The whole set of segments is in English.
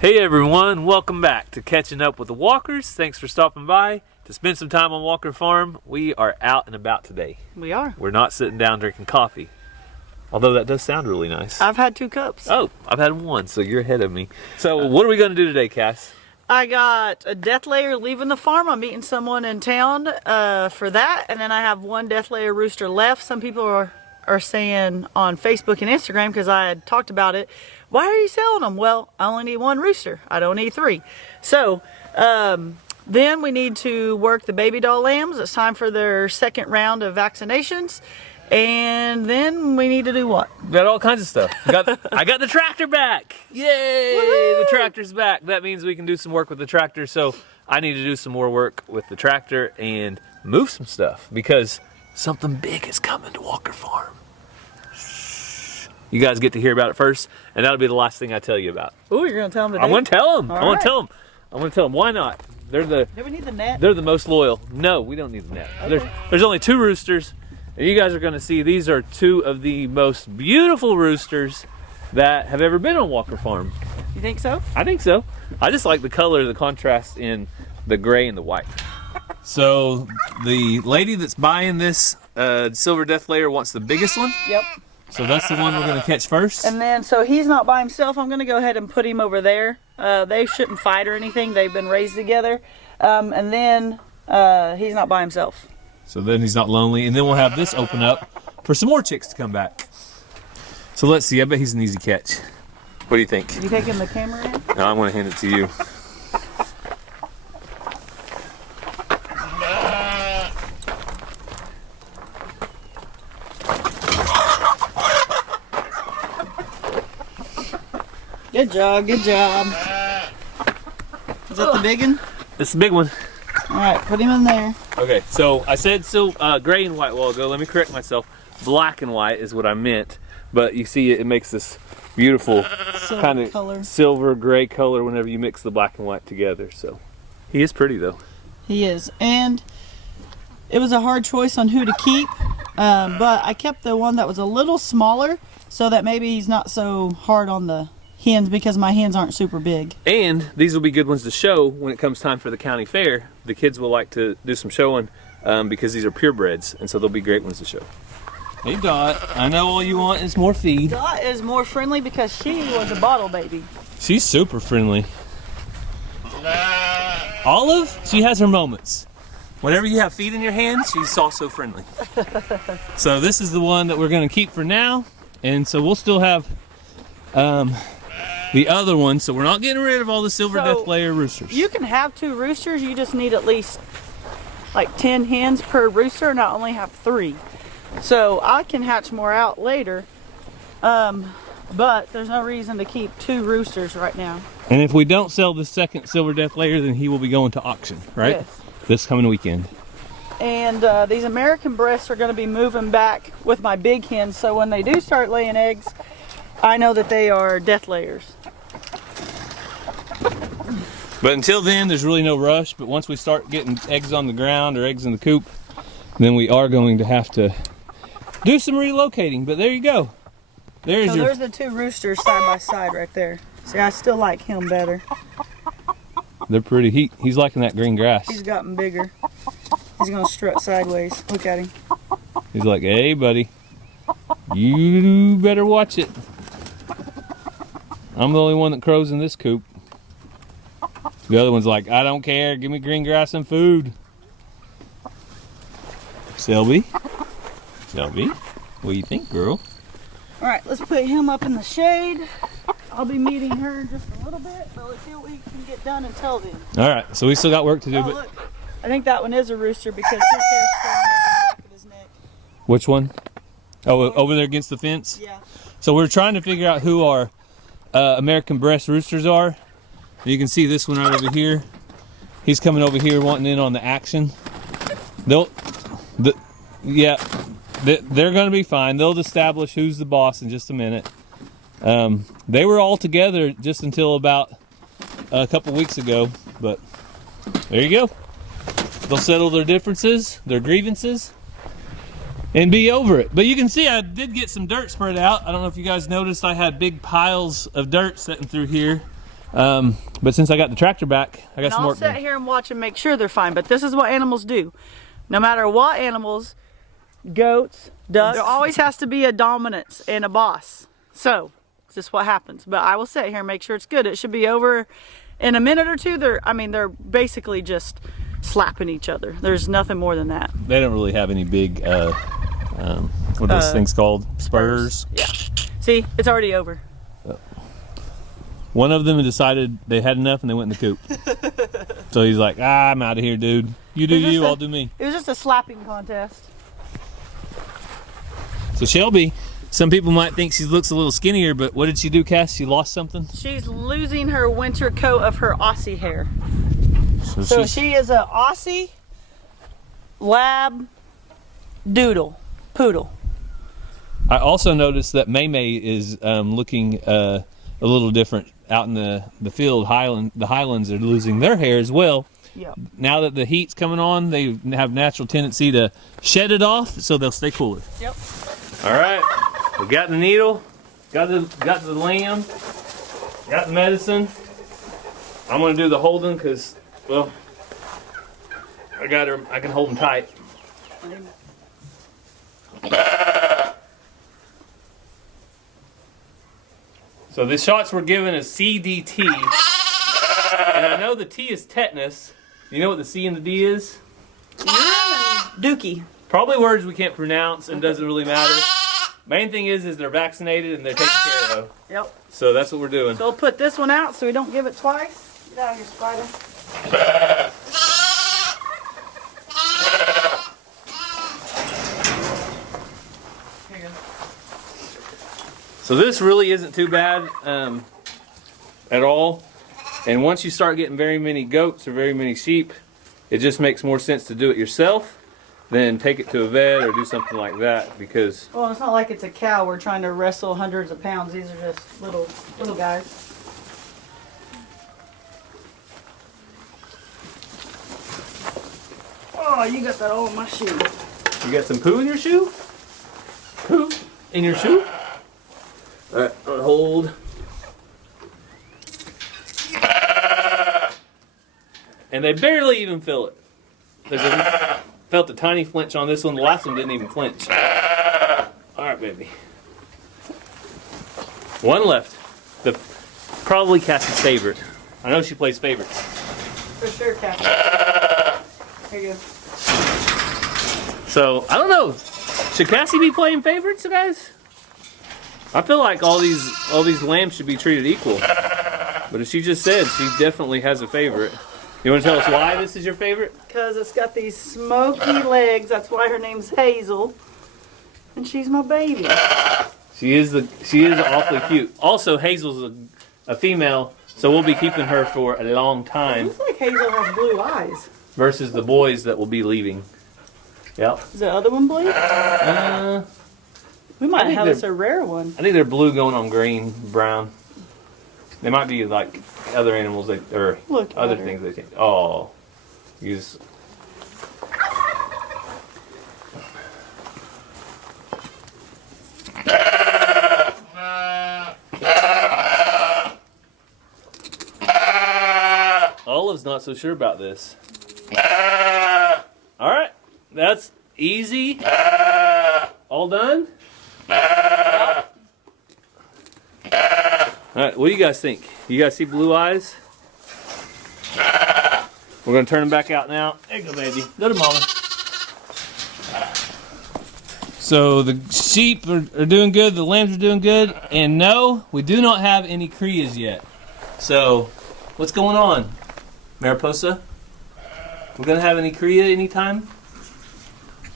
Hey everyone, welcome back to Catching Up with the Walkers. Thanks for stopping by to spend some time on Walker Farm. We are out and about today. We are. We're not sitting down drinking coffee, although that does sound really nice. I've had 2 cups. Oh, I've had one, so you're ahead of me. So what are we going to do today, Cass? I got a death layer leaving the farm. I'm meeting someone in town for that, and then I have 1 death layer rooster left. Some people are saying on Facebook and Instagram, because I had talked about it, why are you selling them? Well, I only need 1 rooster. I don't need 3. So then we need to work the baby doll lambs. It's time for their 2nd round of vaccinations. And then we need to do what? Got all kinds of stuff. I got the tractor back. Yay! Woo-hoo! The tractor's back. That means we can do some work with the tractor. So I need to do some more work with the tractor and move some stuff because something big is coming to Walker Farm. You guys get to hear about it first, and that'll be the last thing I tell you about. Ooh, you're gonna tell them today? I'm gonna tell them. All I'm gonna right. tell them. I'm gonna tell them. Why not? Do we need the net? They're the most loyal. No, we don't need the net. Okay. There's only 2 roosters, and you guys are gonna see these are 2 of the most beautiful roosters that have ever been on Walker Farm. You think so? I think so. I just like the color, the contrast in the gray and the white. So the lady that's buying this silver death layer wants the biggest one. Yep. So that's the one we're going to catch first. And then, so he's not by himself. I'm going to go ahead and put him over there. They shouldn't fight or anything. They've been raised together. And then he's not by himself. So then he's not lonely. And then we'll have this open up for some more chicks to come back. So let's see. I bet he's an easy catch. What do you think? You taking the camera in? No, I'm going to hand it to you. Good job, good job. Is that the big one? It's the big one. All right, put him in there. Okay, so I said gray and white a while ago. Let me correct myself. Black and white is what I meant. But you see it makes this beautiful kind of color. silver gray color whenever you mix the black and white together. So he is pretty though. He is. And it was a hard choice on who to keep. But I kept the one that was a little smaller so that maybe he's not so hard on the hens because my hens aren't super big. And these will be good ones to show when it comes time for the county fair. The kids will like to do some showing because these are purebreds, and so they'll be great ones to show. Hey Dot, I know all you want is more feed. Dot is more friendly because she was a bottle baby. She's super friendly. Olive, she has her moments. Whenever you have feed in your hands, she's also friendly. So this is the one that we're going to keep for now, and so we'll still have the other one, so we're not getting rid of all the silver death layer roosters. You can have 2 roosters, you just need at least like 10 hens per rooster, and I only have 3. So I can hatch more out later, but there's no reason to keep 2 roosters right now. And if we don't sell the 2nd silver death layer, then he will be going to auction, right? Yes. This coming weekend. And these American breasts are going to be moving back with my big hens, so when they do start laying eggs, I know that they are death layers. But until then, there's really no rush. But once we start getting eggs on the ground or eggs in the coop, then we are going to have to do some relocating. But there you go. There's the 2 roosters side by side right there. See, I still like him better. They're pretty. He's liking that green grass. He's gotten bigger. He's going to strut sideways. Look at him. He's like, hey, buddy, you better watch it. I'm the only one that crows in this coop. The other one's like, I don't care. Give me green grass and food. Selby, what do you think, girl? All right, let's put him up in the shade. I'll be meeting her in just a little bit, but let's see what we can get done until then. All right, so we still got work to do. Oh, but look. I think that one is a rooster because his hair's standing up in the back of his neck. Which one? Oh, over there against the fence? Yeah. So we're trying to figure out who our American breast roosters are. You can see this one right over here. He's coming over here wanting in on the action. They're going to be fine. They'll establish who's the boss in just a minute. They were all together just until about a couple weeks ago, but there you go. They'll settle their differences, their grievances, and be over it. But you can see I did get some dirt spread out. I don't know if you guys noticed I had big piles of dirt sitting through here But since I got the tractor back, I got And some I'll work sit done. here and watch and make sure they're fine. But this is what animals do. No matter what animals, goats, ducks, there always has to be a dominance and a boss. So, it's just what happens. But I will sit here and make sure it's good. It should be over in a minute or two. They're basically just slapping each other. There's nothing more than that. They don't really have any big, what are those things called? Spurs? Yeah. See, it's already over. One of them decided they had enough and they went in the coop. So he's like, I'm out of here, dude. You do you, I'll do me. It was just a slapping contest. So Shelby, some people might think she looks a little skinnier, but what did she do, Cass? She lost something? She's losing her winter coat of her Aussie hair. So she is a Aussie lab poodle. I also noticed that May is looking a little different out in the field. The Highlands are losing their hair as well. Yep. Now that the heat's coming on, they have natural tendency to shed it off, so they'll stay cooler. Yep. All right, we got the needle, got the lamb, got the medicine. I'm gonna do the holding because, well, I got her. I can hold them tight. So the shots were given as CDT, and I know the T is tetanus. You know what the C and the D is? Dookie. Probably words we can't pronounce and doesn't really matter. Main thing is they're vaccinated and they're taken care of. Yep. So that's what we're doing. So we'll put this one out so we don't give it twice. Get out of here, spider. Here you go. So this really isn't too bad at all. And once you start getting very many goats or very many sheep, it just makes more sense to do it yourself than take it to a vet or do something like that, because Well, it's not like it's a cow. We're trying to wrestle hundreds of pounds. These are just little guys. Oh, you got that all in my shoe. you got some poo in your shoe? Poo in your shoe? All right, I'll hold. And they barely even feel it. Felt a tiny flinch on this one. The last one didn't even flinch. All right, baby. One left. Probably Cassie's favorite. I know she plays favorites. For sure, Cassie. Here you go. So I don't know. Should Cassie be playing favorites, guys? I feel like all these lambs should be treated equal. But as she just said, she definitely has a favorite. You want to tell us why this is your favorite? Because it's got these smoky legs. That's why her name's Hazel. And she's my baby. She is awfully cute. Also, Hazel's a female, so we'll be keeping her for a long It time looks like Hazel has blue eyes. versus the boys that will be leaving. Yep. Is the other one blue? We I might think have they're- this a rare one. I think they're blue going on green, brown. They might be like other animals or Look other at her. things they can. Oh, use. Olive's not so sure about this. All right, that's easy. All done. All right, what do you guys think? You guys see blue eyes? We're gonna turn them back out now. There you go, baby. Go to mama. So the sheep are doing good, the lambs are doing good, and no, we do not have any crias yet. So, what's going on, Mariposa? We're gonna have any cria anytime?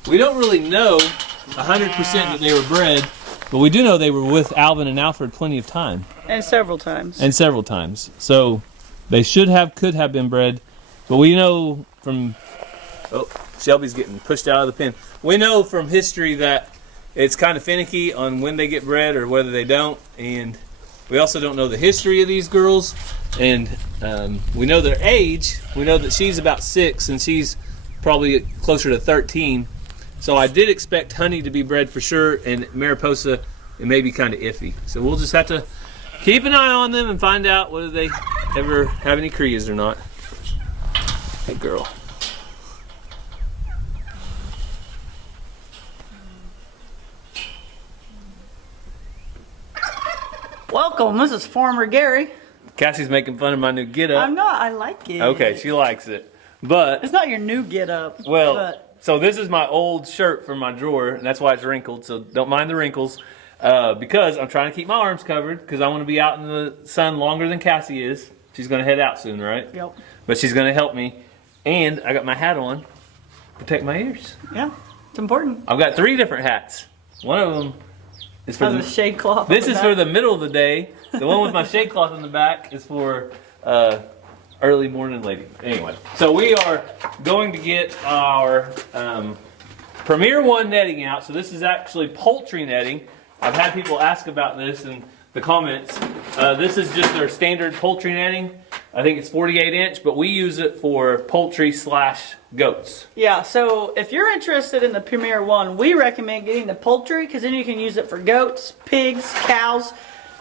We don't really know 100% that they were bred, but we do know they were with Alvin and Alfred plenty of time. And several times. And several times. So they could have been bred, but we know from, Shelby's getting pushed out of the pen. We know from history that it's kind of finicky on when they get bred or whether they don't, and we also don't know the history of these girls, and we know their age. We know that she's about 6 and she's probably closer to 13. So I did expect Honey to be bred for sure, and Mariposa, it may be kind of iffy. So we'll just have to keep an eye on them and find out whether they ever have any cries or not. Hey, girl. Welcome, this is Farmer Gary. Cassie's making fun of my new get-up. I'm not, I like it. Okay, she likes it. But it's not your new get-up. well, but. So this is my old shirt from my drawer, and that's why it's wrinkled, so don't mind the wrinkles. Because I'm trying to keep my arms covered, because I want to be out in the sun longer than Cassie is. She's going to head out soon, right? Yep. But she's going to help me. And I got my hat on, protect my ears. Yeah, it's important. I've got 3 different hats. One of them is for the shade cloth. This is for the middle of the day. The one with my shade cloth on the back is for early morning lady. Anyway, so we are going to get our Premier One netting out. So this is actually poultry netting. I've had people ask about this in the comments. This is just their standard poultry netting. I think it's 48 inch, but we use it for poultry / goats. Yeah, so if you're interested in the Premier One, we recommend getting the poultry because then you can use it for goats, pigs, cows,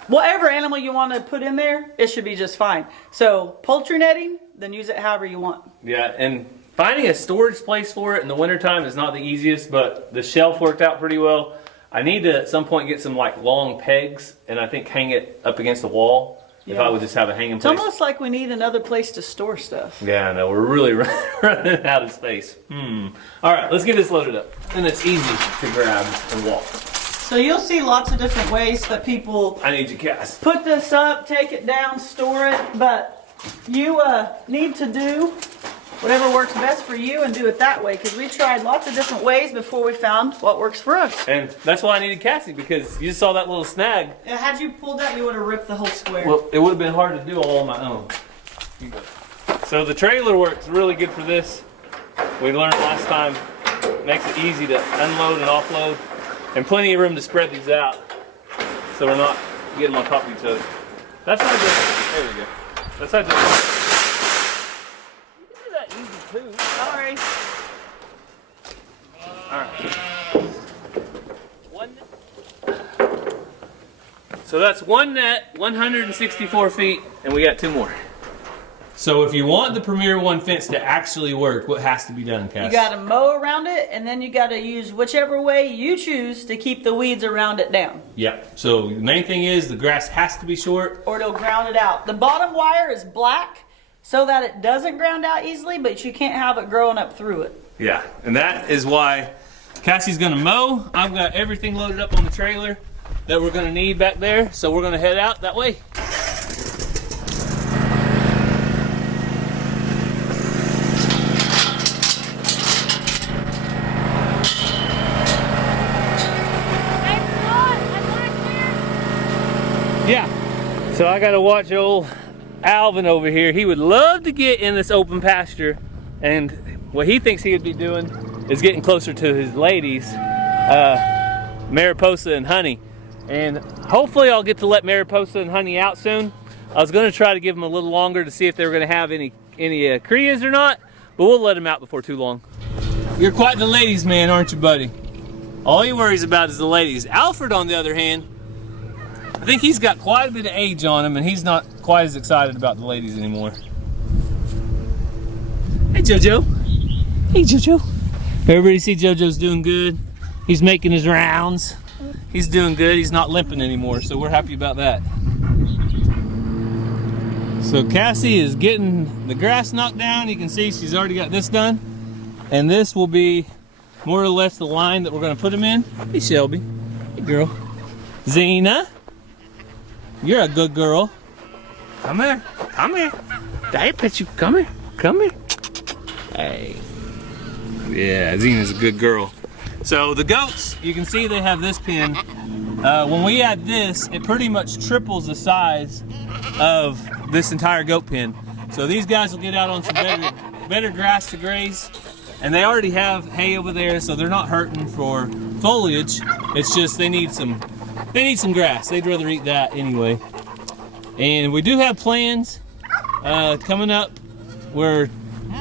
whatever animal you want to put in there, it should be just fine. So poultry netting, then use it however you want. Yeah, and finding a storage place for it in the wintertime is not the easiest, but the shelf worked out pretty well. I need to at some point get some like long pegs and I think hang it up against the wall. If I would just have a hanging place. It's almost like we need another place to store stuff. Yeah, I know. We're really running out of space. All right, let's get this loaded up. And it's easy to grab and walk. So you'll see lots of different ways that people I need your Cass. Put this up, take it down, store it. But you need to do whatever works best for you and do it that way. Because we tried lots of different ways before we found what works for us. And that's why I needed Cassie, because you just saw that little snag. Yeah, had you pulled that, you would have ripped the whole square. Well, it would have been hard to do all on my own. So the trailer works really good for this. We learned last time, it makes it easy to unload and offload. And plenty of room to spread these out. So we're not getting on top of each other. That's how I do. There we go. That's how I do. Too. Sorry. Alright. So that's one net, 164 feet, and we got 2 more. So if you want the Premier One fence to actually work, what has to be done, Cass? You got to mow around it, and then you got to use whichever way you choose to keep the weeds around it down. Yeah. So the main thing is the grass has to be short. Or it'll ground it out. The bottom wire is black, so that it doesn't ground out easily, but you can't have it growing up through it. Yeah, and that is why Cassie's gonna mow. I've got everything loaded up on the trailer that we're gonna need back there, so we're gonna head out that way. Yeah, so I gotta watch old Alvin over here. He would love to get in this open pasture, and what he thinks he would be doing is getting closer to his ladies, Mariposa and Honey. And hopefully I'll get to let Mariposa and Honey out soon. I was going to try to give them a little longer to see if they were going to have any crias or not, but we'll let them out before too long. You're quite the ladies man, aren't you, buddy? All he worries about is the ladies. Alfred, on the other hand, I think he's got quite a bit of age on him, and he's not quite as excited about the ladies anymore. Hey, JoJo. Hey, JoJo. Everybody see JoJo's doing good? He's making his rounds. He's doing good. He's not limping anymore, so we're happy about that. So Cassie is getting the grass knocked down. You can see she's already got this done. And this will be more or less the line that we're going to put him in. Hey, Shelby. Hey, girl. Zena. You're a good girl. Come here. Come here. Daddy pet you. Come here. Come here. Hey. Yeah, Zena's a good girl. So the goats, you can see they have this pen. When we add this, it pretty much triples the size of this entire goat pen. So these guys will get out on some better grass to graze. And they already have hay over there, so they're not hurting for foliage. It's just they need some grass. They'd rather eat that anyway. And we do have plans coming up. We're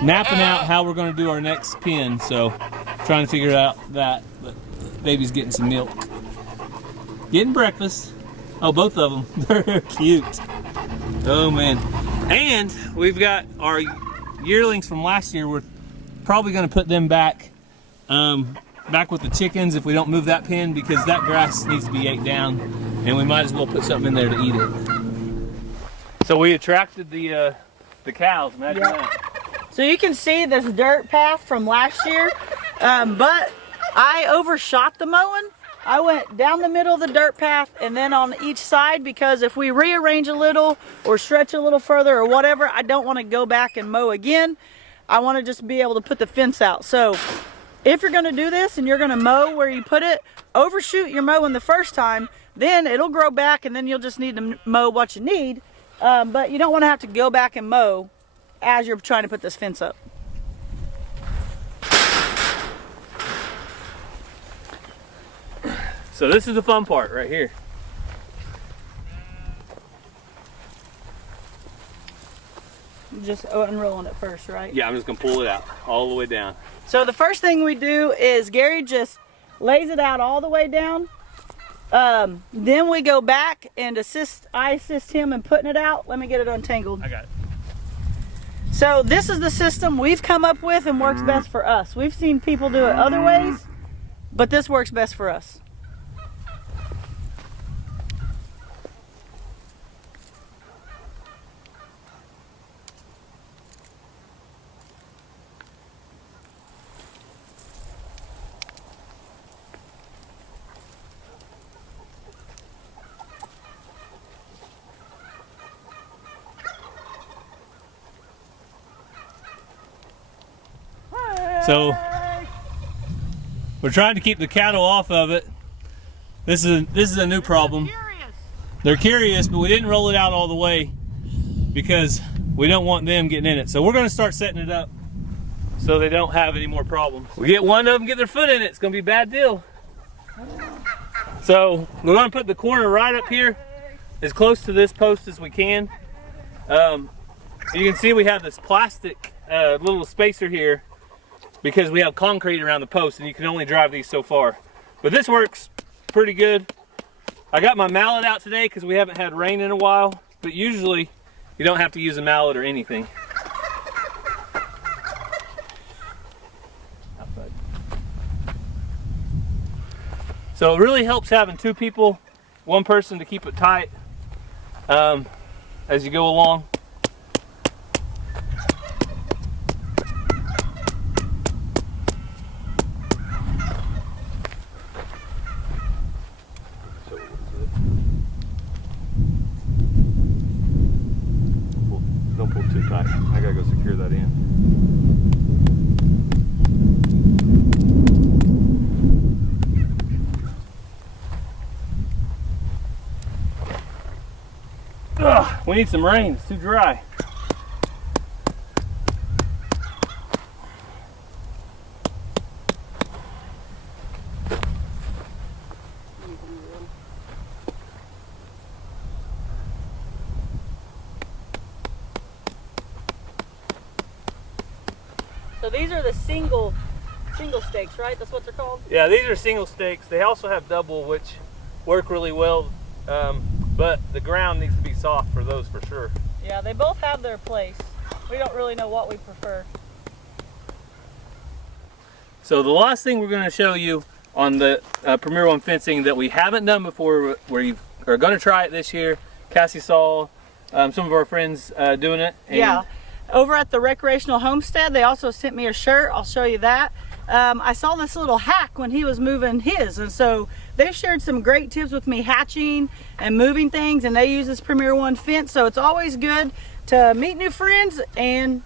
mapping out how we're going to do our next pen, so trying to figure out that. But baby's getting some milk, getting breakfast. Oh, both of them. They're cute. Oh man. And we've got our yearlings from last year. We're probably going to put them back back with the chickens if we don't move that pen, because that grass needs to be ate down, and we might as well put something in there to eat it. So we attracted the cows. Imagine that. So you can see this dirt path from last year, but I overshot the mowing. I went down the middle of the dirt path and then on each side, because if we rearrange a little or stretch a little further or whatever, I don't want to go back and mow again. I want to just be able to put the fence out. So if you're going to do this and you're going to mow where you put it, overshoot your mowing the first time, then it'll grow back and then you'll just need to mow what you need. But you don't want to have to go back and mow as you're trying to put this fence up. So this is the fun part right here. Just unrolling it first, right? Yeah, I'm just gonna pull it out all the way down. So the first thing we do is Gary just lays it out all the way down. Then we go back and I assist him in putting it out. Let me get it untangled. I got it. So this is the system we've come up with and works best for us. We've seen people do it other ways, but this works best for us. So we're trying to keep the cattle off of it. This is a new problem. They're curious, but we didn't roll it out all the way because we don't want them getting in it. So we're going to start setting it up so they don't have any more problems. We get one of them get their foot in it, it's going to be a bad deal. So we're going to put the corner right up here as close to this post as we can. You can see we have this plastic little spacer here because we have concrete around the post and you can only drive these so far. But this works pretty good. I got my mallet out today because we haven't had rain in a while, but usually you don't have to use a mallet or anything. So it really helps having two people, one person to keep it tight as you go along. Don't pull too tight. I gotta go secure that in. Ugh, we need some rain. It's too dry. So these are the single stakes, right? That's what they're called? Yeah, these are single stakes. They also have double, which work really well, but the ground needs to be soft for those for sure. Yeah, they both have their place. We don't really know what we prefer. So the last thing we're going to show you on the Premier One fencing that we haven't done before, where you are going to try it this year. Cassie saw some of our friends doing it. And yeah. Over at the Recreational Homestead, they also sent me a shirt. I'll show you that. I saw this little hack when he was moving his, and so they shared some great tips with me hatching and moving things, and they use this Premier One fence, so it's always good to meet new friends and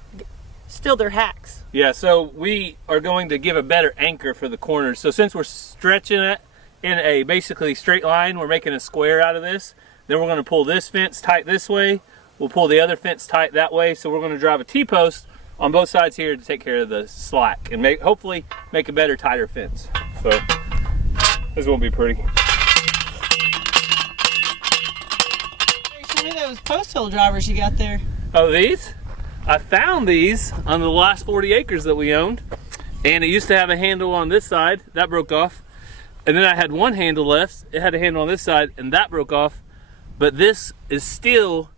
steal their hacks. Yeah, so we are going to give a better anchor for the corners. So since we're stretching it in a basically straight line, we're making a square out of this. Then we're going to pull this fence tight this way. We'll pull the other fence tight that way. So we're going to drive a T-post on both sides here to take care of the slack and hopefully make a better, tighter fence. So this won't be pretty. Show me those post hole drivers you got there. Oh, these? I found these on the last 40 acres that we owned, and it used to have a handle on this side that broke off, and then I had one handle left. It had a handle on this side and that broke off. but this is still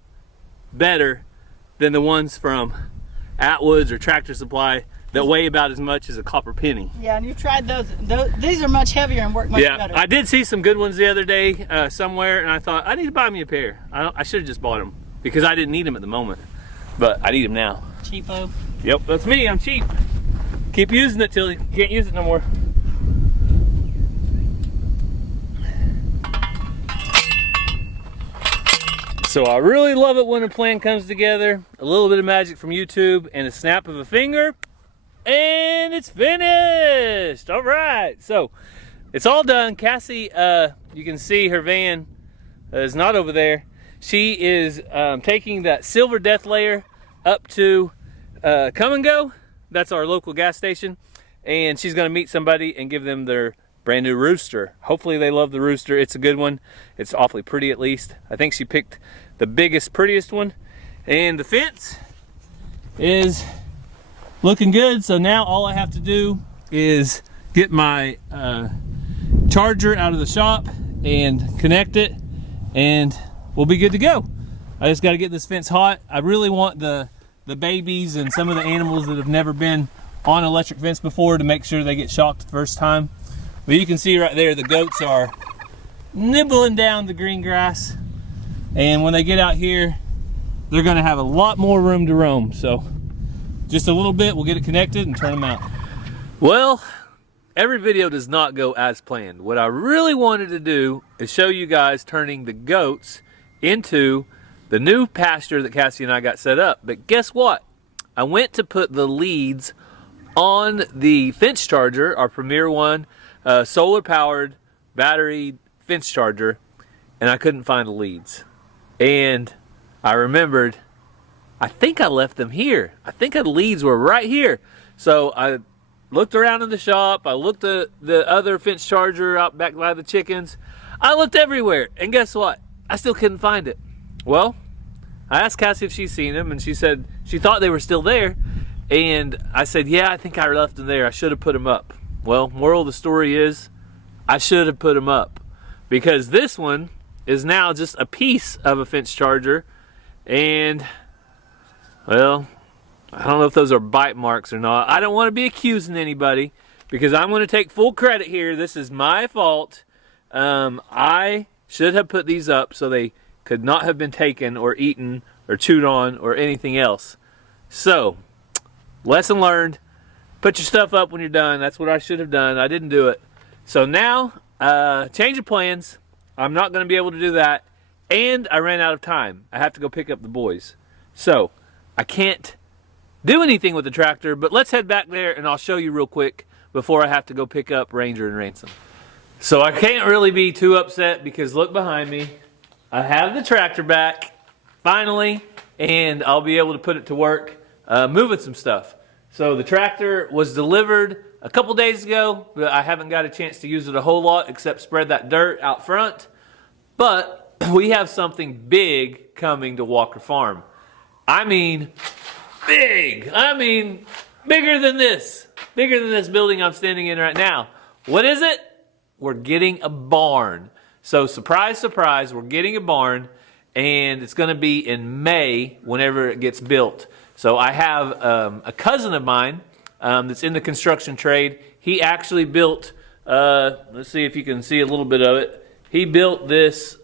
better than the ones from Atwood's or Tractor Supply that weigh about as much as a copper penny. Yeah, and you tried those. These are much heavier and work much better. Yeah, I did see some good ones the other day somewhere, and I thought, I need to buy me a pair. I should have just bought them because I didn't need them at the moment, but I need them now. Cheapo. Yep, that's me, I'm cheap. Keep using it till you can't use it no more. So I really love it when a plan comes together. A little bit of magic from YouTube and a snap of a finger, and it's finished. All right, so it's all done. Cassie, you can see her van is not over there. She is taking that silver death layer up to Come and Go. That's our local gas station, and she's gonna meet somebody and give them their brand new rooster. Hopefully they love the rooster. It's a good one. It's awfully pretty, at least. I think she picked the biggest, prettiest one. And the fence is looking good. So now all I have to do is get my charger out of the shop and connect it, and we'll be good to go. I just got to get this fence hot. I really want the babies and some of the animals that have never been on electric fence before to make sure they get shocked the first time. But you can see right there, the goats are nibbling down the green grass. And when they get out here, they're gonna have a lot more room to roam. So just a little bit, we'll get it connected and turn them out. Well, every video does not go as planned. What I really wanted to do is show you guys turning the goats into the new pasture that Cassie and I got set up. But guess what? I went to put the leads on the fence charger, our Premier One, solar powered battery fence charger, and I couldn't find the leads. And I remembered, I think I left them here. I think the leads were right here. So I looked around in the shop. I looked at the other fence charger out back by the chickens. I looked everywhere, and guess what? I still couldn't find it. Well, I asked Cassie if she's seen them, and she said she thought they were still there. And I said, yeah, I think I left them there. I should have put them up. Well, moral of the story is, I should have put them up, because this one is now just a piece of a fence charger, and well, I don't know if those are bite marks or not. I don't want to be accusing anybody, because I'm going to take full credit here. This is my fault. I should have put these up so they could not have been taken or eaten or chewed on or anything else. So, lesson learned. Put your stuff up when you're done. That's what I should have done. I didn't do it. So now, change of plans. I'm not going to be able to do that. And I ran out of time. I have to go pick up the boys. So, I can't do anything with the tractor, but let's head back there and I'll show you real quick before I have to go pick up Ranger and Ransom. So I can't really be too upset, because look behind me. I have the tractor back, finally, and I'll be able to put it to work moving some stuff. So the tractor was delivered a couple days ago, but I haven't got a chance to use it a whole lot except spread that dirt out front. But we have something big coming to Walker Farm. I mean, big. I mean, bigger than this. Bigger than this building I'm standing in right now. What is it? We're getting a barn. So surprise, surprise, we're getting a barn, and it's going to be in May whenever it gets built. So I have a cousin of mine that's in the construction trade. He actually built, let's see if you can see a little bit of it. He built this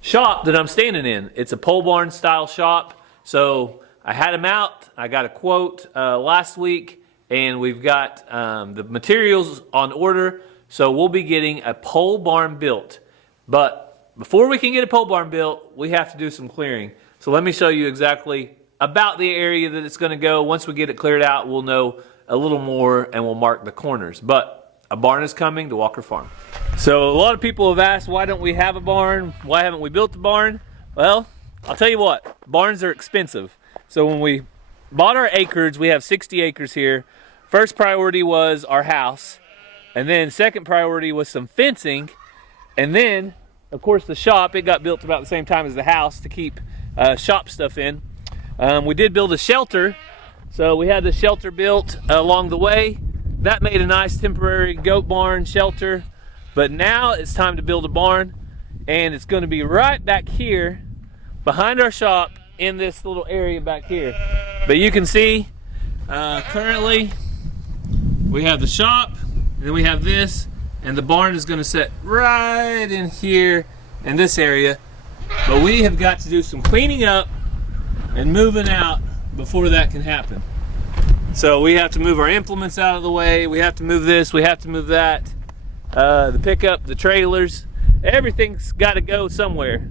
shop that I'm standing in. It's a pole barn style shop. So I had him out. I got a quote last week, and we've got the materials on order. So we'll be getting a pole barn built. But before we can get a pole barn built, we have to do some clearing. So let me show you exactly about the area that it's going to go. Once we get it cleared out, we'll know a little more and we'll mark the corners. But a barn is coming to Walker Farm. So a lot of people have asked, why don't we have a barn? Why haven't we built the barn? Well, I'll tell you what, barns are expensive. So when we bought our acreage, we have 60 acres here. First priority was our house. And then second priority was some fencing. And then, of course, the shop, it got built about the same time as the house to keep shop stuff in. We did build a shelter. So we had the shelter built along the way. That made a nice temporary goat barn shelter. But now it's time to build a barn. and it's going to be right back here behind our shop in this little area back here. But you can see currently we have the shop, and then we have this, and the barn is going to sit right in here in this area. But we have got to do some cleaning up and moving out before that can happen. So we have to move our implements out of the way, we have to move this, we have to move that, the pickup, the trailers, everything's got to go somewhere.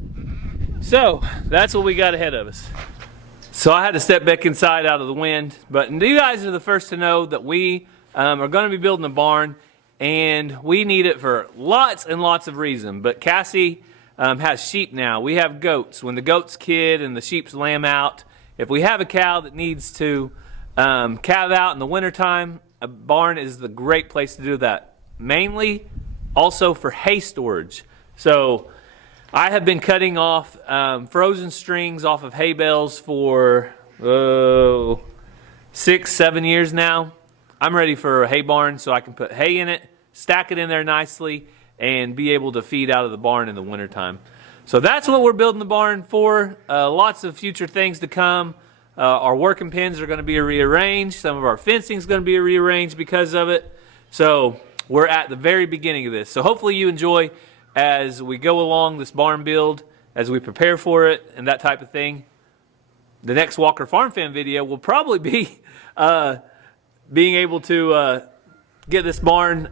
So that's what we got ahead of us. So I had to step back inside out of the wind, but you guys are the first to know that we are going to be building a barn, and we need it for lots and lots of reasons. But Cassie has sheep now. We have goats. When the goats kid and the sheep's lamb out, if we have a cow that needs to calve out in the wintertime, a barn is the great place to do that. Mainly also for hay storage. So I have been cutting off frozen strings off of hay bales for 6-7 years now. I'm ready for a hay barn so I can put hay in it, stack it in there nicely, and be able to feed out of the barn in the wintertime. So that's what we're building the barn for. Lots of future things to come. Our working pens are going to be rearranged. Some of our fencing is going to be rearranged because of it. So we're at the very beginning of this. So hopefully you enjoy as we go along this barn build, as we prepare for it and that type of thing. The next Walker Farm Fan video will probably be being able to get this barn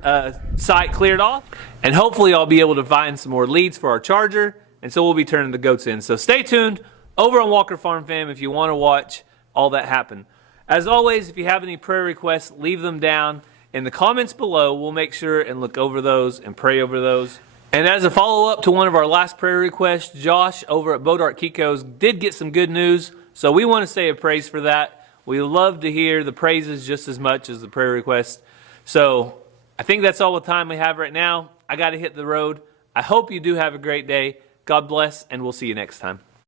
site cleared off, and hopefully I'll be able to find some more leads for our charger, and so we'll be turning the goats in. So stay tuned over on Walker Farm Fam if you want to watch all that happen. As always, if you have any prayer requests, leave them down in the comments below. We'll make sure and look over those and pray over those. And as a follow-up to one of our last prayer requests, Josh over at Bodart Kiko's did get some good news, so we want to say a praise for that. We love to hear the praises just as much as the prayer requests. So I think that's all the time we have right now. I got to hit the road. I hope you do have a great day. God bless, and we'll see you next time.